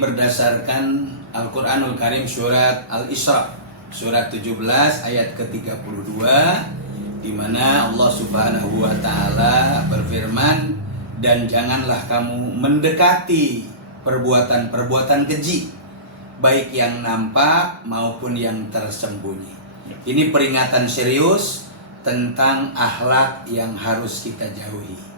Berdasarkan Al-Quranul Karim surat Al-Isra surat 17 ayat ke-32, di mana Allah Subhanahu wa taala berfirman, dan janganlah kamu mendekati perbuatan-perbuatan keji, baik yang nampak maupun yang tersembunyi. Ini peringatan serius tentang akhlak yang harus kita jauhi.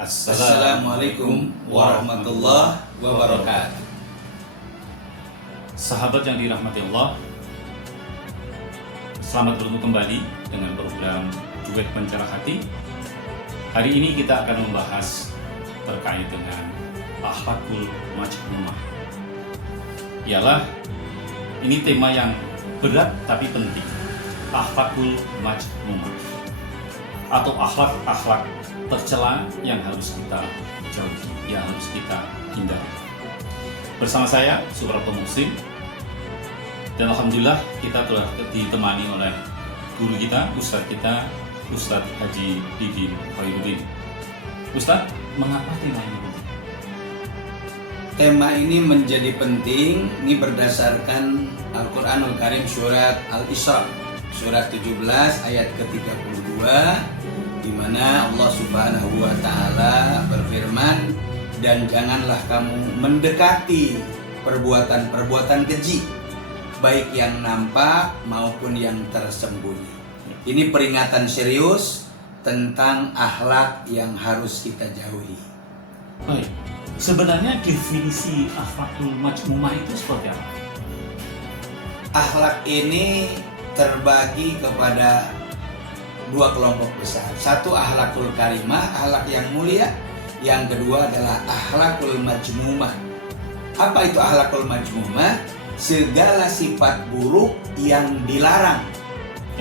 Assalamualaikum warahmatullahi wabarakatuh. Sahabat yang dirahmati Allah, selamat bertemu kembali dengan program Duet Pencerah Hati. Hari ini kita akan membahas terkait dengan akhlakul majmumah. Ialah ini tema yang berat tapi penting. Akhlakul majmumah atau akhlak-akhlak tercela yang harus kita jauhi, yang harus kita hindari. Bersama saya Suprapto Muslim, dan alhamdulillah kita telah ditemani oleh guru kita, Ustadz Haji Didin Khairuddin. Ustadz, mengapa tema ini penting? Tema ini menjadi penting ini berdasarkan Al-Quranul Karim surat Al-Isra surat 17 ayat ke-32, di mana Allah Subhanahu wa taala berfirman, dan janganlah kamu mendekati perbuatan-perbuatan keji, baik yang nampak maupun yang tersembunyi. Ini peringatan serius tentang akhlak yang harus kita jauhi. Baik, sebenarnya definisi akhlakul majmumah itu seperti apa? Akhlak ini terbagi kepada dua kelompok besar. Satu akhlakul karimah, akhlak yang mulia. Yang kedua adalah akhlakul majmumah. Apa itu akhlakul majmumah? Segala sifat buruk yang dilarang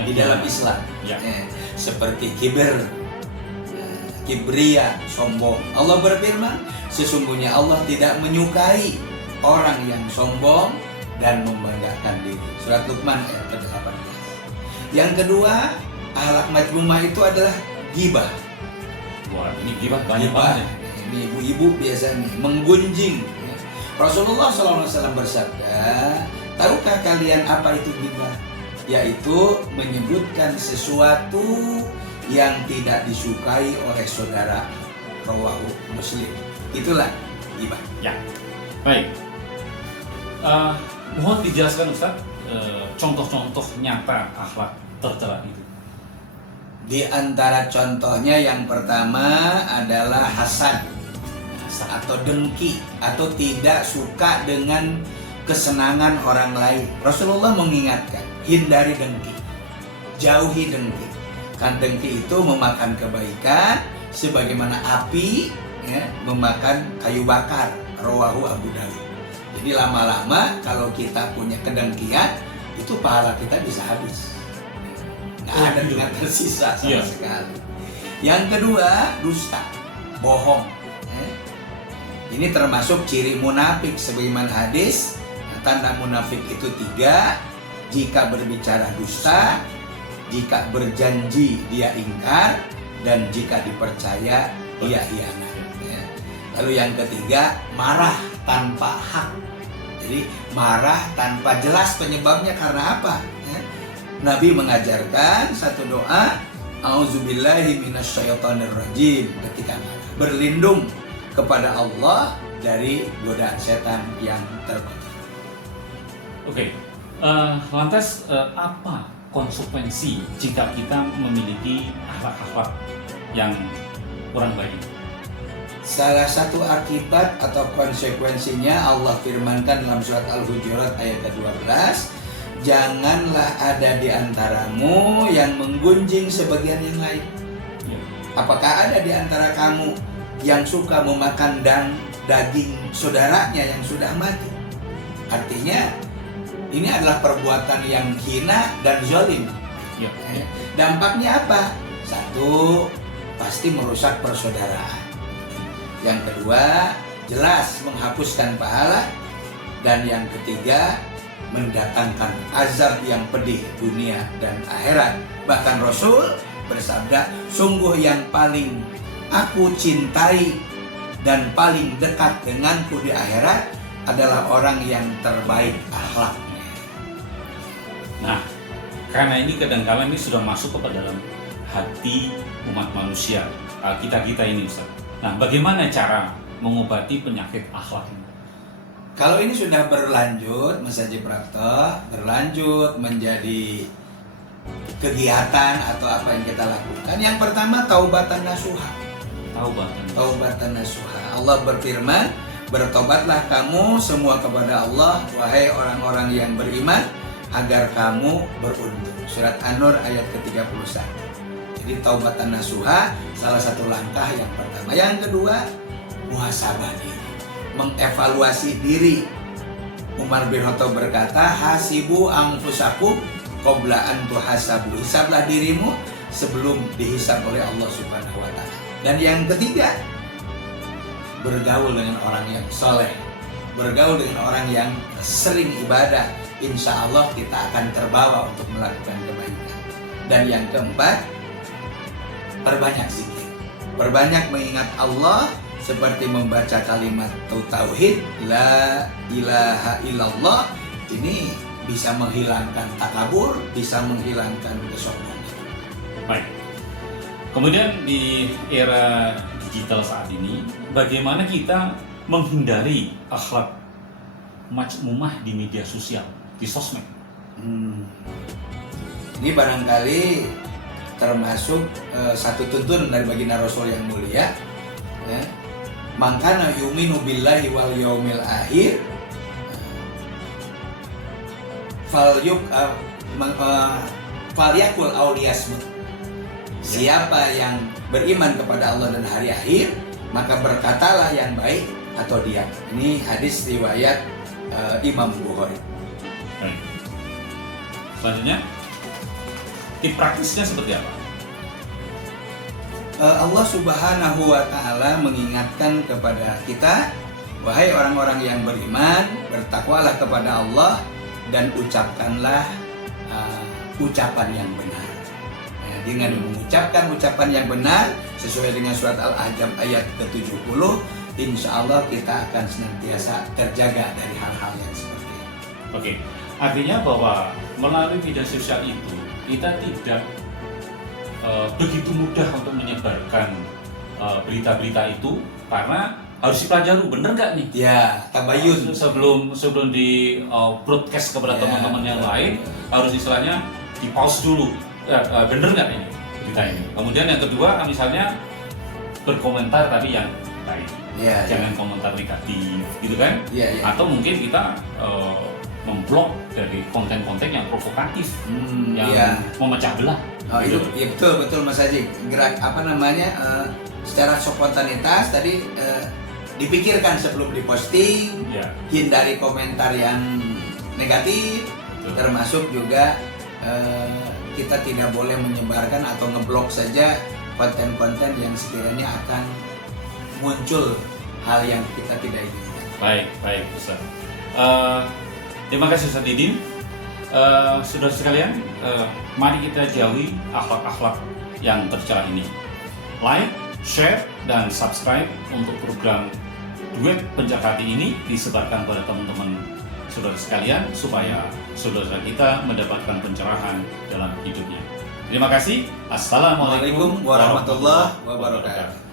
di dalam Islam. Ya. Seperti kibir, kibria, sombong. Allah berfirman, sesungguhnya Allah tidak menyukai orang yang sombong dan membanggakan diri. Surat Luqman ayat ke-18. Yang kedua, akhlak majmumah itu adalah ghibah. Wah, ini ghibah banyak banget. Ini ibu-ibu biasanya menggunjing. Rasulullah SAW bersabda, tahukah kalian apa itu ghibah? Yaitu menyebutkan sesuatu yang tidak disukai oleh saudara. Rawahu Muslim. Itulah ghibah. Ya, baik. Mohon dijelaskan Ustaz, contoh-contoh nyata akhlak tercela itu. Di antara contohnya yang pertama adalah hasad atau dengki atau tidak suka dengan kesenangan orang lain. Rasulullah mengingatkan, hindari dengki, jauhi dengki. Kan dengki itu memakan kebaikan sebagaimana api memakan kayu bakar. Rawahu Abu Dawud. Jadi lama-lama kalau kita punya kedengkian, itu pahala kita bisa habis. Nggak ada dengan tersisa sama sekali. Yang kedua, dusta, bohong. Ini termasuk ciri munafik sebagaimana hadis. Tanda munafik itu 3. Jika berbicara dusta, jika berjanji dia ingkar, dan jika dipercaya dia hianat. Lalu yang ketiga, marah tanpa hak. Jadi marah tanpa jelas penyebabnya karena apa? Nabi mengajarkan satu doa, auzubillahi minasyaitonirrajim, ketika marah, berlindung kepada Allah dari godaan setan yang terkutuk. Oke, lantas apa konsekuensi jika kita memiliki akhlak-akhlak yang kurang baik? Salah satu akibat atau konsekuensinya Allah firmankan dalam surat Al-Hujurat ayat ke-12, janganlah ada di antaramu yang menggunjing sebagian yang lain. Apakah ada di antara kamu yang suka memakan daging saudaranya yang sudah mati? Artinya ini adalah perbuatan yang hina dan zalim. Dampaknya apa? Satu, pasti merusak persaudaraan. Yang kedua, jelas menghapuskan pahala. Dan yang ketiga, mendatangkan azab yang pedih dunia dan akhirat. Bahkan Rasul bersabda, sungguh yang paling aku cintai dan paling dekat denganku di akhirat adalah orang yang terbaik akhlaknya. Nah, karena ini kadang-kala ini sudah masuk kepada dalam hati umat manusia, kita-kita ini Ustaz. Nah, bagaimana cara mengobati penyakit akhlak ini? Kalau ini sudah berlanjut, Mas Haji Prapto, berlanjut menjadi kegiatan atau apa yang kita lakukan. Yang pertama, taubatan nasuha. Taubatan nasuha. Allah berfirman, bertobatlah kamu semua kepada Allah, wahai orang-orang yang beriman, agar kamu beruntung. Surat An-Nur ayat ke-31. Jadi taubatan nasuha salah satu langkah yang pertama. Yang kedua, muhasabah diri, mengevaluasi diri. Umar bin Khattab berkata, hasibu anfusakum qabla an tuhasabu. Hisablah dirimu sebelum dihisab oleh Allah Subhanahu wa taala. Dan yang ketiga, bergaul dengan orang yang soleh, bergaul dengan orang yang sering ibadah. Insya Allah kita akan terbawa untuk melakukan kebaikan. Dan yang keempat, perbanyak zikir, perbanyak mengingat Allah, seperti membaca kalimat tauhid la ilaha illallah. Ini bisa menghilangkan takabur, bisa menghilangkan kesombongan. Baik. Kemudian di era digital saat ini, bagaimana kita menghindari akhlak majmumah di media sosial, di sosmed? Ini barangkali termasuk satu tuntunan dari baginda Rasul yang mulia, ya. Man kana yu'minu billahi wal yaumil akhir falyakul auliyasmut. Siapa yang beriman kepada Allah dan hari akhir, maka berkatalah yang baik atau diam. Ini hadis riwayat Imam Bukhari. Selanjutnya, tip praktisnya seperti apa? Allah Subhanahu wa Ta'ala mengingatkan kepada kita, wahai orang-orang yang beriman, bertakwalah kepada Allah dan ucapkanlah ucapan yang benar. Dengan mengucapkan ucapan yang benar sesuai dengan surat Al-Ahzab ayat ke-70, insya Allah kita akan senantiasa terjaga dari hal-hal yang seperti ini. Oke, artinya bahwa melalui media sosial itu kita tidak begitu mudah untuk menyebarkan berita-berita itu, karena harus dipelajari bener nggak nih? Ya, tabayun. Sebelum di broadcast kepada teman-teman yang lain, harus istilahnya di pause dulu. Bener nggak ini berita ini? Kemudian yang kedua, misalnya berkomentar tadi yang baik, jangan komentar negatif, gitu kan? Atau mungkin kita memblok dari konten-konten yang provokatif, yang memecah belah. Itu ya betul Mas Haji. Gerak secara spontanitas tadi dipikirkan sebelum diposting, hindari komentar yang negatif, termasuk juga kita tidak boleh menyebarkan atau ngeblok saja konten-konten yang sekiranya akan muncul hal yang kita tidak inginkan. Baik Ustaz. Terima kasih Ustaz Didin. Saudara sekalian, mari kita jauhi akhlak-akhlak yang tercela ini. Like, share, dan subscribe untuk program Duet Pencak Hati ini disebarkan kepada teman-teman saudara sekalian, supaya saudara kita mendapatkan pencerahan dalam hidupnya. Terima kasih. Assalamualaikum warahmatullahi wabarakatuh.